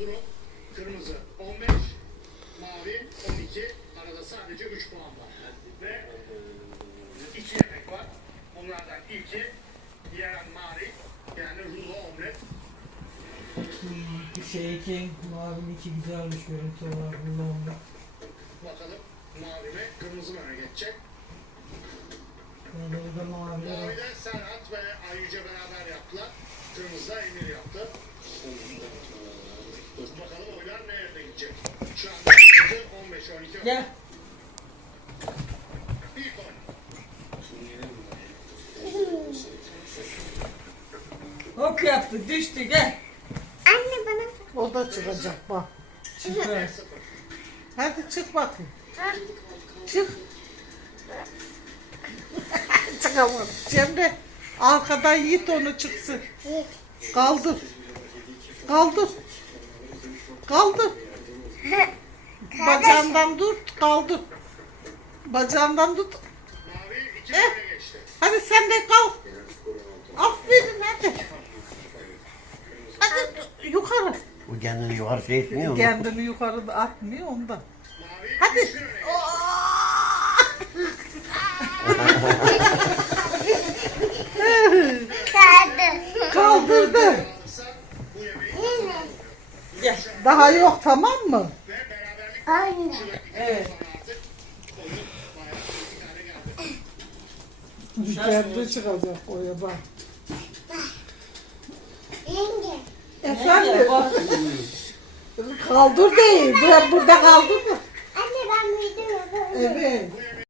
durum. Kırmızı 15, mavi 12. Arada sadece 3 puan var. Ve iki yemek var. Onlardan ilki Yeren Mari yani rulo omlet. Şey iki, mavinin iki güzelmiş görüntü olarak Londra. Bakalım mavi mi kırmızı mı öne geçecek? Burada maviler var. Mavi'de Serhat ve Ayyüce beraber yaptılar. Kırmızıda Emir yaptı. Bakalım oylar ne yerde gidecek? Şu anda kırmızı 15 12 önde. Gel. Hop yaptı düştü gel. Anne bana O da çıkacak bak. Çıkar. 1-0. Hadi çık bakayım. Ha? Çık. Çıkamadım. Cemre arkadan yiğit onu çıksın. Kaldır. Kaldır. Kaldır. Bacağından tut, kaldır. Bacağından tut. Mavi 2 Eh. Hadi sen de kalk. Aferin hadi. Hadi yukarı. Bu kendini yukarı şey etmiyor mu? Kendini yukarıda atmıyor ondan. Hadi. 3 öne geçti. kaldı. Kaldırdı. Alırsa bu yemeği kazanır. Gel. Daha yok tamam mı? Anne. Evet. Kendi çıkacak oraya bak. Yenge. Efendim kaldır değil. Burada kaldım mı? Anne ben büyüdüm. Evet.